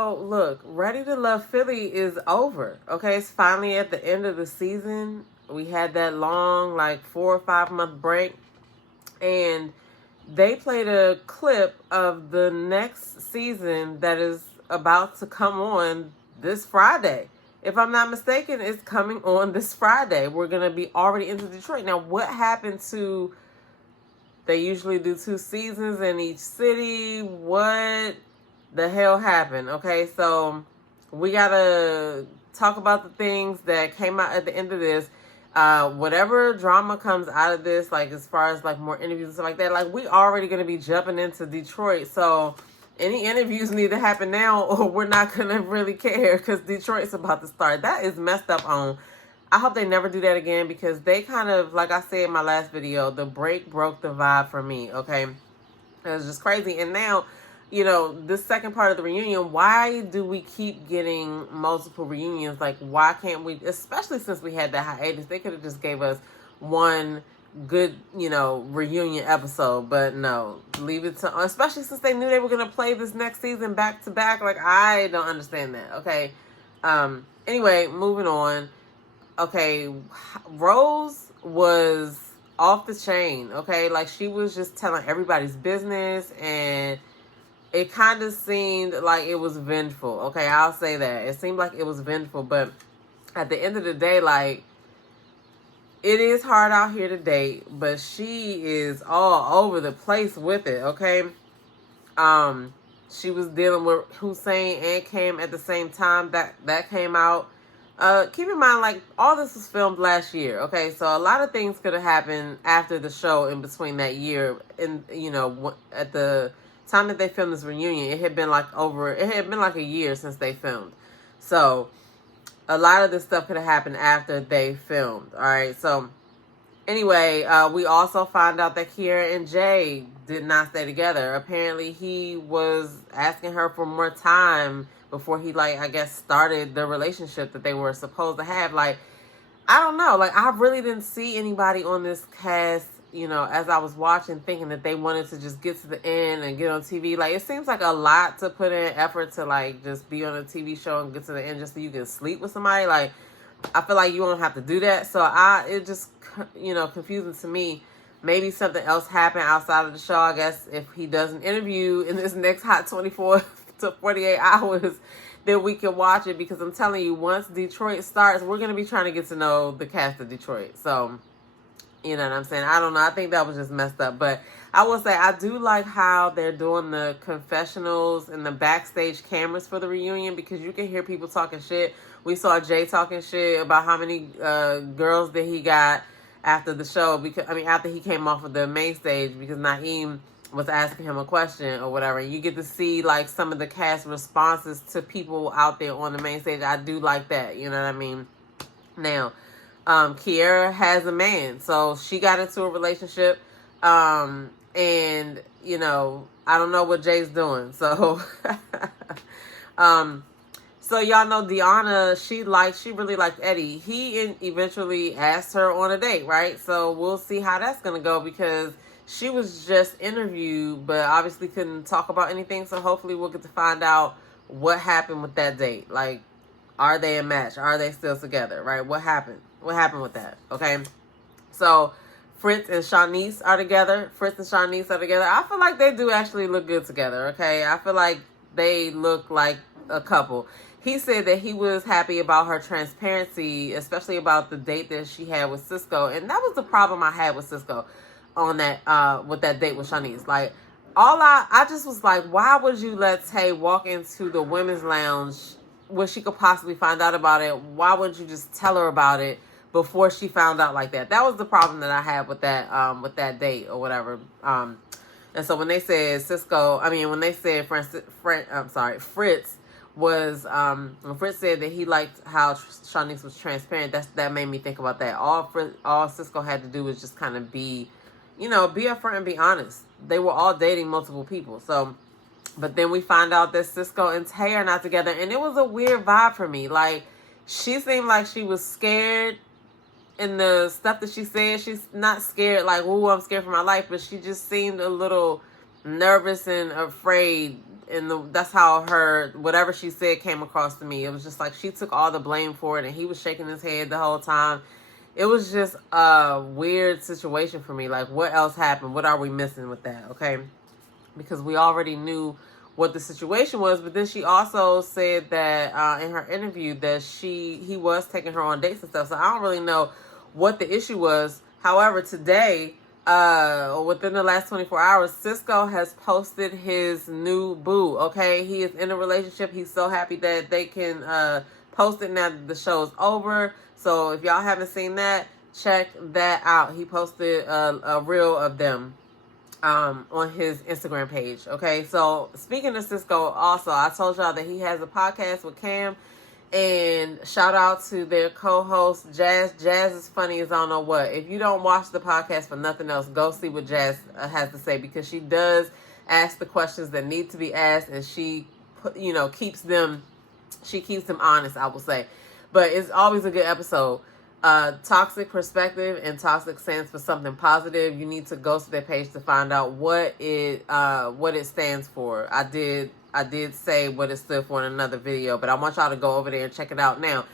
Oh, look, Ready to Love Philly is over. Okay, it's finally at the end of the season. We had that long, like 4 or 5 month break, and they played a clip of the next season that is about to come on this Friday. If I'm not mistaken, it's coming on this Friday. We're going to be already into Detroit. Now, what happened to, they usually do 2 seasons in each city. What the hell happened? Okay, so we got to talk about the things that came out at the end of this. Whatever drama comes out of this, like as far as like more interviews and stuff like that, like we already going to be jumping into Detroit. So any interviews need to happen now or we're not going to really care because Detroit's about to start. That is messed up on. I hope they never do that again because they kind of, like I said in my last video, the break broke the vibe for me, okay? It was just crazy. And now, this second part of the reunion, why do we keep getting multiple reunions? Like, why can't we, especially since we had that hiatus, they could have just gave us one good, reunion episode. But no, leave it to, especially since they knew they were going to play this next season back to back. Like, I don't understand that, okay? Anyway, moving on. Okay, Rose was off the chain, okay? Like, she was just telling everybody's business, and it kind of seemed like it was vengeful, okay? I'll say that. It seemed like it was vengeful, but at the end of the day, like, it is hard out here to date, but she is all over the place with it, okay? She was dealing with Hussein and Kim at the same time. That came out. Keep in mind, like, all this was filmed last year, okay? So a lot of things could have happened after the show in between that year. And, at the time that they filmed this reunion, it had been like a year since they filmed. So a lot of this stuff could have happened after they filmed, all right? So anyway, we also found out that Kiera and Jay did not stay together. Apparently, he was asking her for more time before he, like, I guess, started the relationship that they were supposed to have. Like, I don't know. Like, I really didn't see anybody on this cast, as I was watching, thinking that they wanted to just get to the end and get on TV. Like, it seems like a lot to put in effort to, like, just be on a TV show and get to the end just so you can sleep with somebody. Like, I feel like you don't have to do that. So, it just, confusing to me. Maybe something else happened outside of the show. I guess if he does an interview in this next hot 24 to 48 hours, then we can watch it, because I'm telling you, once Detroit starts, we're going to be trying to get to know the cast of Detroit. So, you know what I'm saying? I don't know. I think that was just messed up. But I will say, I do like how they're doing the confessionals and the backstage cameras for the reunion, because you can hear people talking shit. We saw Jay talking shit about how many girls that he got after the show, after he came off of the main stage, because Naeem was asking him a question or whatever. You get to see, like, some of the cast responses to people out there on the main stage. I do like that, you know what I mean? Now, Kiera has a man, so she got into a relationship, and, I don't know what Jay's doing, so, so y'all know Deanna, she really liked Eddie. He eventually asked her on a date, right? So we'll see how that's gonna go, because she was just interviewed, but obviously couldn't talk about anything. So hopefully we'll get to find out what happened with that date. Like, are they a match? Are they still together, right? What happened? What happened with that, okay? So Fritz and Shanice are together. I feel like they do actually look good together, okay? I feel like they look like a couple. He said that he was happy about her transparency, especially about the date that she had with Cisco. And that was the problem I had with Cisco on that, with that date with Shanice. Like, I just was like, why would you let Tay walk into the women's lounge where she could possibly find out about it? Why wouldn't you just tell her about it before she found out like that? That was the problem that I had with that date or whatever. And so when they said Fritz was, when Fritz said that he liked how Shanice was transparent, that made me think about that. All Cisco had to do was just kind of be upfront and be honest. They were all dating multiple people. So, but then we find out that Cisco and Tay are not together, and it was a weird vibe for me. Like, she seemed like she was scared in the stuff that she said. She's not scared like, "Ooh, I'm scared for my life," but she just seemed a little nervous and afraid that's how her whatever she said came across to me. It was just like she took all the blame for it, and he was shaking his head the whole time. It was just a weird situation for me. Like, what else happened? What are we missing with that? Okay, because we already knew what the situation was, but then she also said that in her interview that he was taking her on dates and stuff. So I don't really know what the issue was. However, today, within the last 24 hours, Cisco has posted his new boo. Okay, he is in a relationship. He's so happy that they can post it now that the show is over. So if y'all haven't seen that, check that out. He posted a reel of them on his Instagram page. Okay, so speaking of Cisco, also I told y'all that he has a podcast with Cam, and shout out to their co-host Jazz. Jazz is funny as I don't know what. If you don't watch the podcast for nothing else, go see what Jazz has to say, because she does ask the questions that need to be asked, and she keeps them honest, I will say. But it's always a good episode. Toxic Perspective, and toxic stands for something positive. You need to go to their page to find out what it stands for. I did say what it stood for in another video, but I want y'all to go over there and check it out. Now,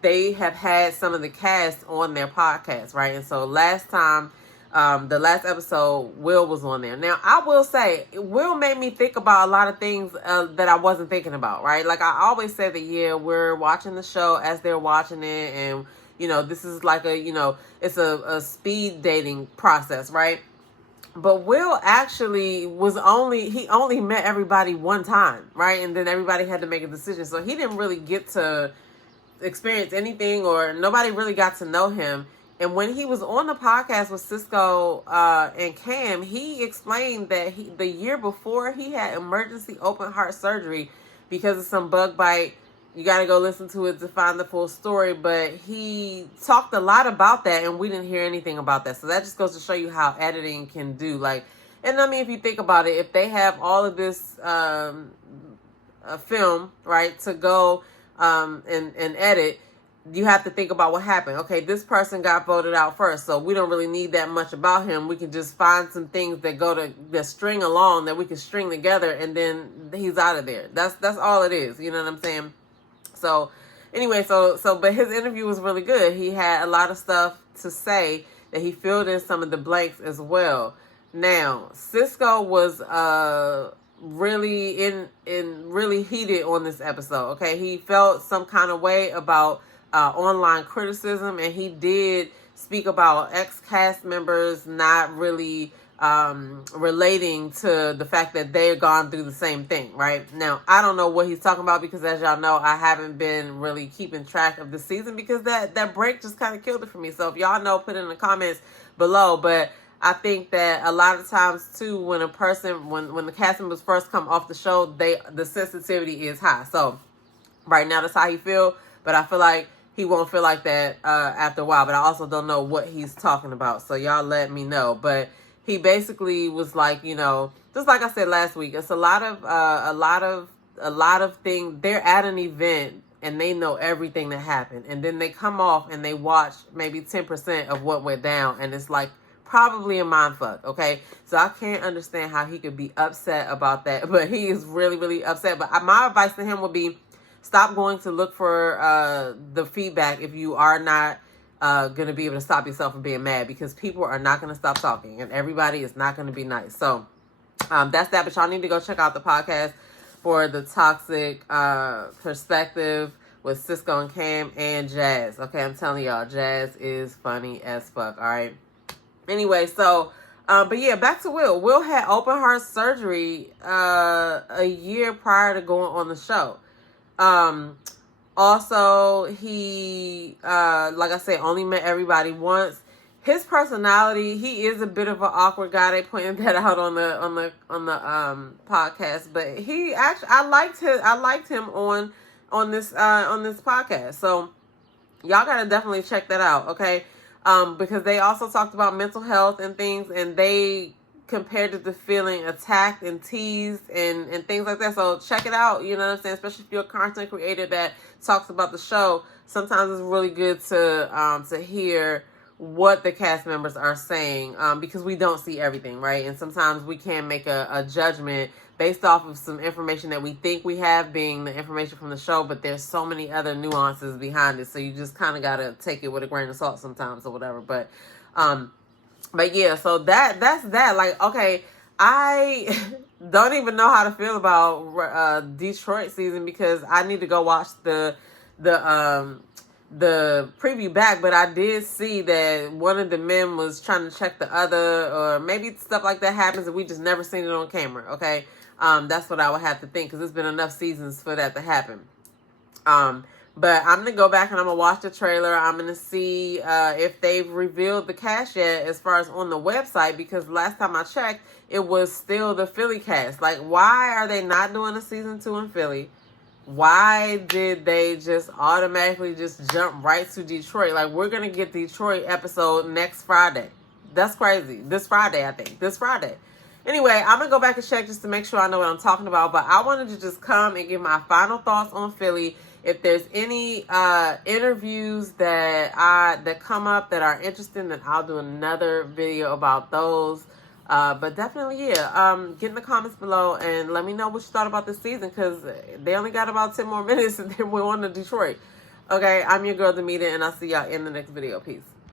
they have had some of the cast on their podcast, right? And so last time, the last episode, Will was on there. Now, I will say, Will made me think about a lot of things that I wasn't thinking about, right? Like, I always say that, yeah, we're watching the show as they're watching it, and this is like it's a speed dating process, right? But Will actually he only met everybody one time, right? And then everybody had to make a decision. So he didn't really get to experience anything, or nobody really got to know him. And when he was on the podcast with Cisco and Cam, he explained that the year before he had emergency open heart surgery because of some bug bite. You got to go listen to it to find the full story. But he talked a lot about that, and we didn't hear anything about that. So that just goes to show you how editing can do. And I mean, if you think about it, if they have all of this film, right, to go and edit, you have to think about what happened. Okay, this person got voted out first, so we don't really need that much about him. We can just find some things that string along, that we can string together, and then he's out of there. That's all it is. You know what I'm saying? So anyway, but his interview was really good. He had a lot of stuff to say that he filled in some of the blanks as well. Now, Cisco was really really heated on this episode. Okay, he felt some kind of way about online criticism, and he did speak about ex-cast members not really relating to the fact that they've gone through the same thing, right? Now, I don't know what he's talking about, because as y'all know, I haven't been really keeping track of the season, because that break just kind of killed it for me. So if y'all know, put it in the comments below. But I think that a lot of times too, when a person, when the cast members first come off the show, the sensitivity is high. So right now, that's how he feel, but I feel like he won't feel like that after a while. But I also don't know what he's talking about, so y'all let me know. But he basically was like, just like I said last week, it's a lot of things. They're at an event and they know everything that happened, and then they come off and they watch maybe 10% of what went down, and it's like probably a mind fuck. Okay, so I can't understand how he could be upset about that, but he is really, really upset. But my advice to him would be, stop going to look for the feedback if you are not going to be able to stop yourself from being mad, because people are not going to stop talking, and everybody is not going to be nice. So that's that. But y'all need to go check out the podcast for the Toxic Perspective with Cisco and Cam and Jazz. Okay, I'm telling y'all, Jazz is funny as fuck. All right. Anyway, so but yeah, back to Will. Will had open heart surgery a year prior to going on the show. Also, he, like I said, only met everybody once. His personality, he is a bit of an awkward guy. They pointed that out on the podcast, but he actually, I liked him on this podcast. So y'all gotta definitely check that out, okay? Because they also talked about mental health and things, and they compared it to feeling attacked and teased and things like that. So check it out, you know what I'm saying? Especially if you're a content creator that talks about the show. Sometimes it's really good to hear what the cast members are saying, because we don't see everything, right? And sometimes we can make a judgment based off of some information that we think we have, being the information from the show, but there's so many other nuances behind it, so you just kind of got to take it with a grain of salt sometimes or whatever. But yeah, so that's that. Like, okay, I don't even know how to feel about Detroit season, because I need to go watch the preview back. But I did see that one of the men was trying to check the other, or maybe stuff like that happens and we just never seen it on camera. Okay, that's what I would have to think, because it's been enough seasons for that to happen. But I'm going to go back and I'm going to watch the trailer. I'm going to see if they've revealed the cast yet as far as on the website, because last time I checked, it was still the Philly cast. Like, why are they not doing a season 2 in Philly? Why did they just automatically just jump right to Detroit? Like, we're going to get Detroit episode next Friday. That's crazy. This Friday, I think. This Friday. Anyway, I'm going to go back and check just to make sure I know what I'm talking about. But I wanted to just come and give my final thoughts on Philly. If there's any interviews that come up that are interesting, then I'll do another video about those. But definitely, yeah, get in the comments below and let me know what you thought about this season, because they only got about 10 more minutes and then we're on to Detroit. Okay, I'm your girl, Demita, and I'll see y'all in the next video. Peace.